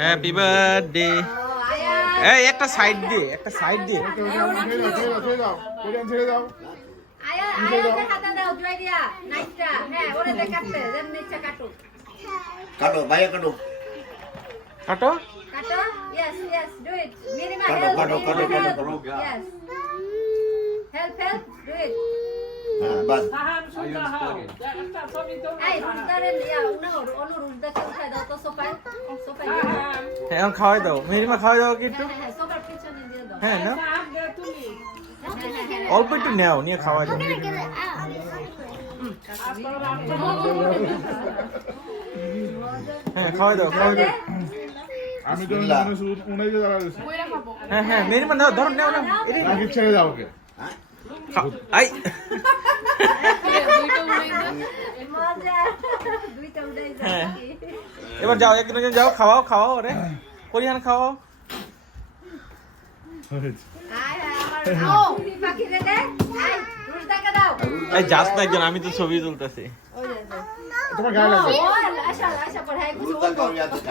Happy birthday. এই একটা side দিয়ে, একটা সাইড দিয়ে। ছেড়ে দাও কোরিয়ান ছেড়ে দাও আয়া আয়া হাতে দাও জয়রিয়া নাইসটা হ্যাঁ ওরে দেখাতে যেন নিচে কাটো কাটো ভাইয়া কাটো কাটো। কাটো yes yes do it minima কাটো, হেল্প কাটো, কাটো, কাটো, কাটো। Yes help help do it হ্যাঁ বাস এই রুজদারের ইয়া অনু রুজদাকে উঠাই দাও তো সোফায় সোফায় হ্যাঁ এখন খাওয়াই দাও, মেরিমা খাওয়াই দাও কি একটু। হ্যাঁ সোফার পিছনে দিয়ে দাও হ্যাঁ না হ্যাঁ অল্প একটু নেও, নিয়ে খাওয়াই দাও। হ্যাঁ খাওয়াই দাও, খাওয়াই দাও। আমি তো মনে শুধু উনাই যে দাঁড়া রয়েছে হ্যাঁ হ্যাঁ মেরিমা ধরো ধরো, নেও না। নাকি ছেড়ে দাও ওকে আই মজা দুইটা উড়াই হ্যাঁ। যাও এবার যাও, একজন যাও, খাওয়াও খাওয়াও রে, কোরিয়ান খাওয়াও। আয় আমার ও পাখি রে দে আয় রুজদাকে দাও এই যাস না একজন, আমি তো ছবি তুলতেছি। ওই যে তোমার গায়ে লাগবে ও আশা আশা পড়াই কিছু রুজদার গায়ে লাগবে।